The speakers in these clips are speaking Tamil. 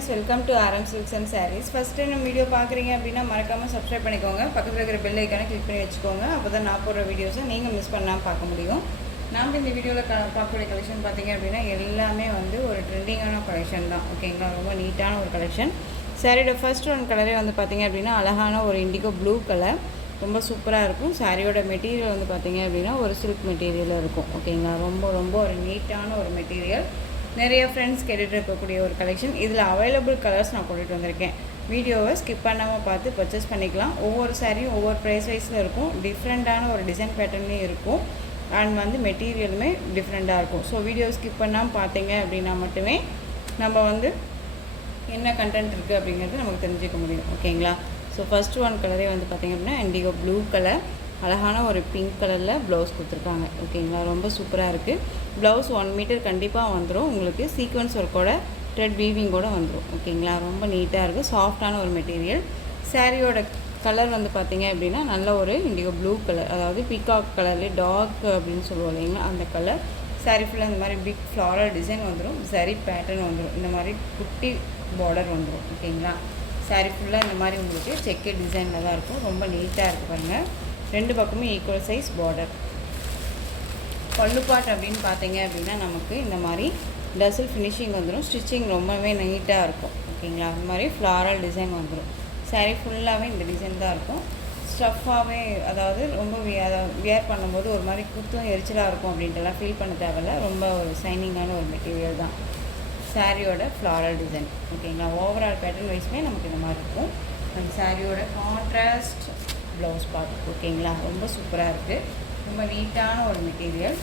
friends, welcome to RM Silks and Sarees. First time நம்ம வீடியோ பார்க்குறீங்க அப்படின்னா மறக்காமல் சப்ஸ்கிரைப் பண்ணிக்கோங்க. பக்கத்தில் இருக்கிற பெல் ஐக்கானை கிளிக் பண்ணி வச்சுக்கோங்க. அப்போ தான் நான் போடுற வீடியோஸை நீங்கள் மிஸ் பண்ணாமல் பார்க்க முடியும். நாம் இந்த வீடியோவில் பார்க்கக்கூடிய கலெக்ஷன் பார்த்தீங்க அப்படின்னா எல்லாமே வந்து ஒரு ட்ரெண்டிங்கான கலெக்ஷன் தான். ஓகேங்களா, ரொம்ப நீட்டான ஒரு கலெக்ஷன். சாரியோட ஃபர்ஸ்ட் ஒன் கலரே வந்து பார்த்தீங்க அப்படின்னா அழகான ஒரு இண்டிகோ ப்ளூ கலர், ரொம்ப சூப்பராக இருக்கும். சாரியோட மெட்டீரியல் வந்து பார்த்தீங்க அப்படின்னா ஒரு சில்க் மெட்டீரியலில் இருக்கும். ஓகேங்களா, ரொம்ப ஒரு நீட்டான ஒரு மெட்டீரியல். நிறைய ஃப்ரெண்ட்ஸ் கேட்டுகிட்டு இருக்கக்கூடிய ஒரு கலெக்ஷன். இதில் அவைலபிள் கலர்ஸ் நான் கொண்டுட்டு வந்திருக்கேன். வீடியோவை ஸ்கிப் பண்ணாமல் பார்த்து பர்ச்சேஸ் பண்ணிக்கலாம். ஒவ்வொரு சாரியும் ஒவ்வொரு ப்ரைஸ் வைஸில் இருக்கும். டிஃப்ரெண்ட்டான ஒரு டிசைன் பேட்டர்ன்லேயும் இருக்கும். அண்ட் வந்து மெட்டீரியலுமே டிஃப்ரெண்ட்டாக இருக்கும். ஸோ வீடியோ ஸ்கிப் பண்ணாமல் பார்த்தீங்க அப்படின்னா மட்டுமே நம்ம வந்து என்ன கண்டென்ட் இருக்குது அப்படிங்கிறது நமக்கு தெரிஞ்சுக்க முடியும். ஓகேங்களா, ஸோ ஃபஸ்ட்டு ஒன் கலரே வந்து பார்த்திங்க அப்படின்னா இண்டிகோ ப்ளூ கலர், அழகான ஒரு பிங்க் கலரில் ப்ளவுஸ் கொடுத்துருக்காங்க. ஓகேங்களா, ரொம்ப சூப்பராக இருக்குது. ப்ளவுஸ் 1 மீட்டர் கண்டிப்பாக வந்துடும். உங்களுக்கு சீக்வன்ஸ் ஒர்க்கோட த்ரெட் வீவிங்கோடு வந்துடும். ஓகேங்களா, ரொம்ப நீட்டாக இருக்குது. சாஃப்டான ஒரு மெட்டீரியல். சாரியோட கலர் வந்து பார்த்திங்க அப்படின்னா நல்ல ஒரு இண்டிகோ ப்ளூ கலர், அதாவது பீகாக் கலர்லேயே டார்க் அப்படின்னு சொல்லுவோம் இல்லைங்களா, அந்த கலர். சாரி ஃபுல்லாக இந்த மாதிரி பிக் ஃப்ளாரல் டிசைன் வந்துடும். சரி பேட்டர்ன் வந்துடும். இந்த மாதிரி குட்டி பார்டர் வந்துடும். ஓகேங்களா, சாரி ஃபுல்லாக இந்த மாதிரி உங்களுக்கு செக்கு டிசைனில் தான் இருக்கும். ரொம்ப நீட்டாக இருக்குது பாருங்கள். ரெண்டு பக்கமும் ஈக்குவல் சைஸ் பார்டர். பல்லுப்பாட் அப்படின்னு பார்த்தீங்க அப்படின்னா நமக்கு இந்த மாதிரி டசல் ஃபினிஷிங் வந்துடும். ஸ்டிச்சிங் ரொம்பவே நீட்டாக இருக்கும். ஓகேங்களா, இந்த மாதிரி ஃப்ளாரல் டிசைன் வந்துடும். சாரீ ஃபுல்லாகவே இந்த டிசைன் தான் இருக்கும். ஸ்டஃப்பாகவே, அதாவது ரொம்ப வியர் பண்ணும்போது ஒரு மாதிரி குத்தும் எரிச்சலாக இருக்கும் அப்படின்ட்டுலாம் ஃபீல் பண்ண தேவையில்ல. ரொம்ப ஒரு ஷைனிங்கான ஒரு மெட்டீரியல் தான் சாரியோட ஃப்ளாரல் டிசைன். ஓகேங்களா, ஓவரால் பேட்டர்ன் வைஸுமே நமக்கு இந்த மாதிரி இருக்கும். அந்த சாரியோட கான்ட்ராஸ்ட் ப்ளவுஸ் பார்ட். ஓகேங்களா, ரொம்ப சூப்பராக இருக்குது. ரொம்ப நீட்டான ஒரு மெட்டீரியல்.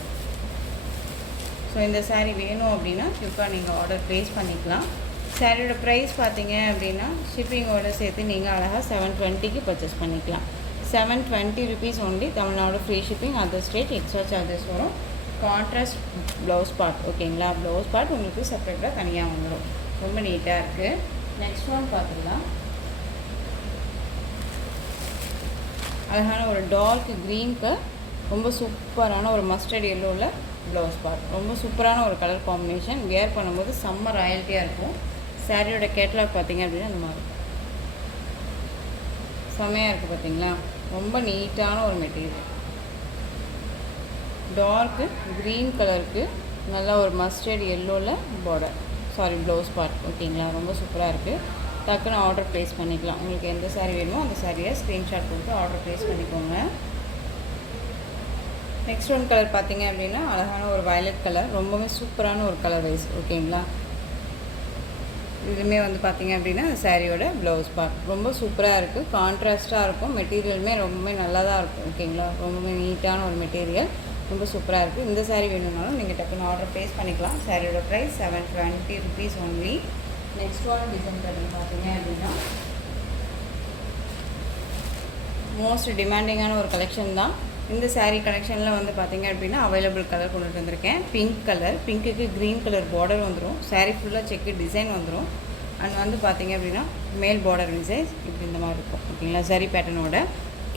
ஸோ இந்த சாரீ வேணும் அப்படின்னா குயிக்காக நீங்கள் ஆர்டர் ப்ளேஸ் பண்ணிக்கலாம். சாரியோட ப்ரைஸ் பார்த்தீங்க அப்படின்னா ஷிப்பிங்கோடு சேர்த்து நீங்கள் அழகாக 720க்கு பர்ச்சேஸ் பண்ணிக்கலாம். 720 rupees only. Tamil Nadu free shipping. Other state extra charges வரும். Contrast blouse part. ஓகேங்களா, ப்ளவுஸ் பார்ட் உங்களுக்கு செப்பரேட்டாக தனியாக வந்துடும். ரொம்ப நீட்டாக இருக்குது. நெக்ஸ்ட் ஒன் பார்த்துக்கலாம். அழகான ஒரு டார்க் க்ரீனுக்கு ரொம்ப சூப்பரான ஒரு மஸ்டர்ட் எல்லோவில் ப்ளவுஸ் பார்ட். ரொம்ப சூப்பரான ஒரு கலர் காம்பினேஷன். வியர் பண்ணும்போது செம்ம ராயல்ட்டியாக இருக்கும். சாரியோட கேட்லாக் பார்த்தீங்க அப்படின்னா அந்த மாதிரி செம்மையாக இருக்குது. பார்த்தீங்களா, ரொம்ப நீட்டான ஒரு மெட்டீரியல். டார்க்கு க்ரீன் கலருக்கு நல்லா ஒரு மஸ்டர்ட் எல்லோவில் ப்ளவுஸ் பார்ட். ஓகேங்களா, ரொம்ப சூப்பராக இருக்குது. டக்குன்னு ஆர்டர் ப்ளேஸ் பண்ணிக்கலாம். உங்களுக்கு எந்த சாரீ வேணுமோ அந்த சாரியை ஸ்க்ரீன்ஷாட் கொடுத்து ஆர்டர் ப்ளேஸ் பண்ணிக்கோங்க. நெக்ஸ்ட் ஒன் கலர் பார்த்தீங்க அப்படின்னா அழகான ஒரு வயலட் கலர், ரொம்பவே சூப்பரான ஒரு கலர் வைஸ். ஓகேங்களா, இதுவுமே வந்து பார்த்திங்க அப்படின்னா அந்த சாரியோட ப்ளவுஸ் பார்ட் ரொம்ப சூப்பராக இருக்குது. கான்ட்ராஸ்ட்டாக இருக்கும். மெட்டீரியலுமே ரொம்பவே நல்லா தான் இருக்கும். ஓகேங்களா, ரொம்பவே நீட்டான ஒரு மெட்டீரியல். ரொம்ப சூப்பராக இருக்குது. இந்த சாரீ வேணும்னாலும் நீங்கள் டக்குன்னு ஆர்டர் ப்ளேஸ் பண்ணிக்கலாம். சாரியோட price 720 rupees only. Next one design pattern பார்த்தீங்க அப்படின்னா மோஸ்ட் டிமாண்டிங்கான ஒரு கலெக்ஷன் தான். இந்த சாரீ கலெக்ஷனில் வந்து பார்த்திங்க அப்படின்னா அவைலபிள் கலர் கொண்டுட்டு வந்திருக்கேன். பிங்க் கலர், பிங்க்குக்கு க்ரீன் கலர் பார்டர் வந்துடும். சாரீ ஃபுல்லாக செக்கு டிசைன் வந்துடும். அண்ட் வந்து பார்த்திங்க அப்படின்னா மேல் பார்டர் டிசைன் இப்படி இந்த மாதிரி இருக்கும். ஓகேங்களா, சாரீ பேட்டர்னோட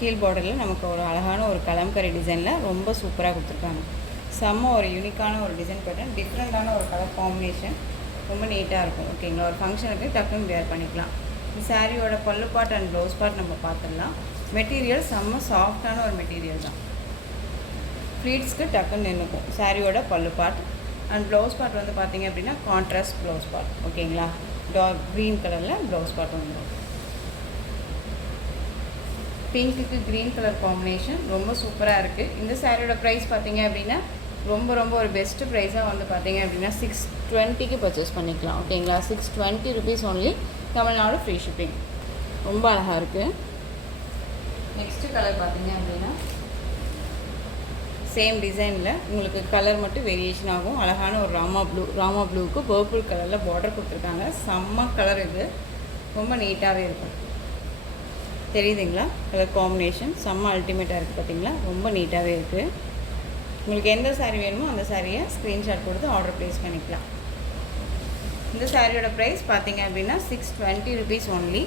கீழ் பார்டரில் நமக்கு ஒரு அழகான ஒரு கலம்கரி டிசைனில் ரொம்ப சூப்பராக கொடுத்துருக்காங்க. செம்ம ஒரு யூனிக்கான ஒரு டிசைன் பேட்டர்ன், டிஃப்ரெண்ட்டான ஒரு கலர் காம்பினேஷன். ரொம்ப நீட்டாக இருக்கும். ஓகேங்களா, ஒரு ஃபங்க்ஷனுக்கு டக்குன்னு வேர் பண்ணிக்கலாம். இந்த சாரியோட பல்லு பார்ட் அண்ட் ப்ளவுஸ் பார்ட் நம்ம பார்த்துடலாம். மெட்டீரியல் செம்ம சாஃப்டான ஒரு மெட்டீரியல் தான். ஃப்ளீட்ஸ்க்கு டக்குன்னு நின்றுக்கும். சாரியோட பல்லு பார்ட் அண்ட் ப்ளவுஸ் பார்ட் வந்து பார்த்திங்க அப்படின்னா கான்ட்ராஸ்ட் ப்ளவுஸ் பார்ட். ஓகேங்களா, டார்க் க்ரீன் கலரில் ப்ளவுஸ் பார்ட் வந்துடும். பிங்க்குக்கு க்ரீன் கலர் காம்பினேஷன் ரொம்ப சூப்பராக இருக்குது. இந்த சாரியோட ப்ரைஸ் பார்த்திங்க அப்படின்னா ரொம்ப ஒரு பெஸ்ட்டு ப்ரைஸாக வந்து பார்த்திங்க அப்படின்னா 620க்கு பர்ச்சேஸ் பண்ணிக்கலாம். ஓகேங்களா, 620 rupees only. Tamil Nadu free shipping. ரொம்ப அழகாக இருக்குது. நெக்ஸ்ட்டு கலர் பார்த்திங்க அப்படின்னா சேம் டிசைனில் உங்களுக்கு கலர் மட்டும் வேரியேஷன் ஆகும். அழகான ஒரு ராமா ப்ளூவுக்கு பர்பிள் கலரில் பார்டர் கொடுத்துருக்காங்க. செம்ம கலர் இது. ரொம்ப நீட்டாகவே இருக்கும். தெரியுதுங்களா, கலர் காம்பினேஷன் செம்ம அல்டிமேட்டாக இருக்குது. பார்த்தீங்களா, ரொம்ப நீட்டாகவே இருக்குது. உங்களுக்கு எந்த சாரீ வேணுமோ அந்த சாரியை ஸ்க்ரீன்ஷாட் கொடுத்து ஆர்டர் ப்ளேஸ் பண்ணிக்கலாம். இந்த சாரியோட ப்ரைஸ் பார்த்தீங்க அப்படின்னா 620 ருபீஸ் ஒன்லி.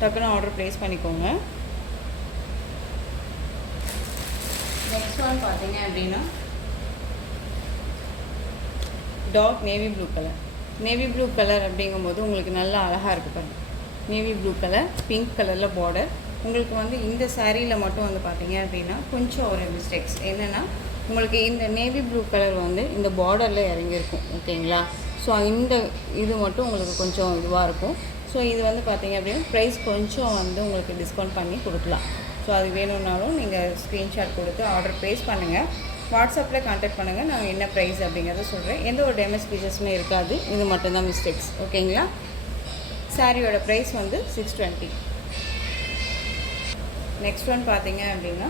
டக்குன்னு ஆர்டர் ப்ளேஸ் பண்ணிக்கோங்க. நெக்ஸ்ட் ஒன் பார்த்தீங்க அப்படின்னா dark navy blue colour. Navy blue colour அப்படிங்கும்போது உங்களுக்கு நல்லா அழகாக இருக்குது பாருங்கள். நேவி ப்ளூ கலர், பிங்க் கலரில் பார்டர். உங்களுக்கு வந்து இந்த சாரியில் மட்டும் வந்து பார்த்தீங்க அப்படின்னா கொஞ்சம் ஒரு மிஸ்டேக்ஸ் என்னென்னா, உங்களுக்கு இந்த நேவி ப்ளூ கலர் வந்து இந்த பார்டரில் இறங்கியிருக்கும். ஓகேங்களா? ஸோ இந்த இது மட்டும் உங்களுக்கு கொஞ்சம் இதுவாக இருக்கும். ஸோ இது வந்து பார்த்தீங்க அப்படின்னா ப்ரைஸ் கொஞ்சம் வந்து உங்களுக்கு டிஸ்கவுண்ட் பண்ணி கொடுக்கலாம். ஸோ அது வேணும்னாலும் நீங்கள் ஸ்க்ரீன்ஷாட் கொடுத்து ஆர்டர் ப்ளேஸ் பண்ணுங்கள். வாட்ஸ்அப்பில் கான்டாக்ட் பண்ணுங்கள். நான் என்ன ப்ரைஸ் அப்படிங்கிறத சொல்கிறேன். எந்த ஒரு டேமேஜ் பீசஸுமே இருக்காது. இது மட்டும்தான் மிஸ்டேக்ஸ். ஓகேங்களா? சாரியோட ப்ரைஸ் வந்து 620. நெக்ஸ்ட் ஒன் பார்த்தீங்க அப்படின்னா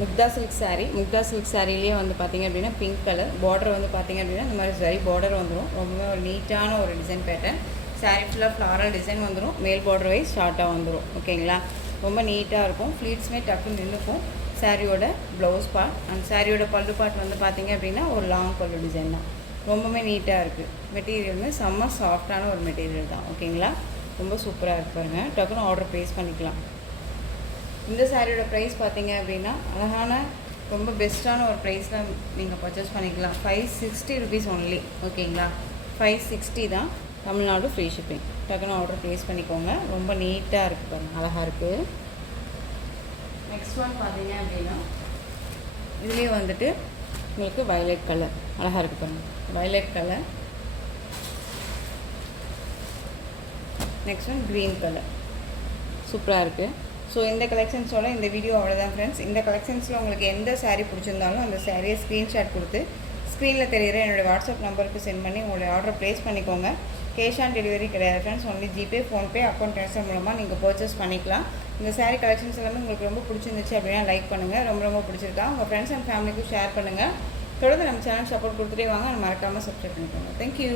முக்தா சில்க் சாரீ. முக்தா சில்க் சாரிலேயே வந்து பார்த்திங்க அப்படின்னா பிங்க் கலர் பார்டர் வந்து பார்த்திங்க அப்படின்னா இந்த மாதிரி சரி பார்டர் வந்துடும். ரொம்பவே ஒரு நீட்டான ஒரு டிசைன் பேட்டர்ன். சாரீ ஃபுல்லாக ஃப்ளாரல் டிசைன் வந்துடும். மேல் பார்டர் வைஸ் ஷார்ட்டாக வந்துடும். ஓகேங்களா? ரொம்ப நீட்டாக இருக்கும். ஃப்ளீட்ஸுமே டக்குன்னு நின்றுக்கும். சாரியோட ப்ளவுஸ் பார்ட் அண்ட் சாரியோட பல்லு பார்ட் வந்து பார்த்திங்க அப்படின்னா ஒரு லாங் பல்லு டிசைன் தான். ரொம்பவே நீட்டாக இருக்குது. மெட்டீரியல் வந்து செம்ம சாஃப்டான ஒரு மெட்டீரியல் தான். ஓகேங்களா? ரொம்ப சூப்பராக இருக்கு பாருங்கள். டக்குன்னு ஆர்டர் ப்ளேஸ் பண்ணிக்கலாம். இந்த சாரியோட ப்ரைஸ் பார்த்தீங்க அப்படின்னா அழகான ரொம்ப பெஸ்ட்டான ஒரு ப்ரைஸில் நீங்கள் பர்ச்சேஸ் பண்ணிக்கலாம். 560 ருபீஸ் ஒன்லி. ஓகேங்களா? 560 தான். Tamil Nadu free shipping. டக்குன்னு ஆர்டர் ப்ளேஸ் பண்ணிக்கோங்க. ரொம்ப நீட்டாக இருக்குது பாருங்கள். அழகாக இருக்குது. நெக்ஸ்ட் ஒன் பார்த்தீங்க அப்படின்னா இதுலேயே வந்துட்டு உங்களுக்கு வயலட் கலர் அழகாக இருக்குது பாருங்கள். Violet colour. Next one green colour. சூப்பராக இருக்குது. ஸோ இந்த கலெக்ஷன்ஸோட இந்த வீடியோ அவ்வளோதான் ஃப்ரெண்ட்ஸ். இந்த கலெக்ஷன்ஸில் உங்களுக்கு எந்த சாரீ பிடிச்சிருந்தாலும் அந்த சாரியை ஸ்க்ரீன்ஷாட் கொடுத்து ஸ்க்ரீனில் தெரிகிற என்னோடய வாட்ஸ்அப் நம்பருக்கு சென்ட் பண்ணி உங்களுடைய ஆர்டர் ப்ளேஸ் பண்ணிக்கோங்க. கேஷ் ஆன் டெலிவரி கிடையாது friends. Only GPay, PhonePe, account transfer மூலமாக நீங்கள் பர்ச்சேஸ் பண்ணிக்கலாம். இந்த சாரீ கலெக்ஷன்ஸ் எல்லாமே உங்களுக்கு ரொம்ப பிடிச்சிருந்துச்சு அப்படின்னா லைக் பண்ணுங்கள். ரொம்ப பிடிச்சிருக்கா உங்கள் ஃப்ரெண்ட்ஸ் அண்ட் ஃபேமிலிக்கும் ஷேர் பண்ணுங்கள். தொடர்ந்து நம்ம சேனல் சப்போர்ட் கொடுத்துட்டே வாங்க. மறக்காமல் சப்ஸ்கிரைப் பண்ணிக்கோங்க. தேங்க்யூ.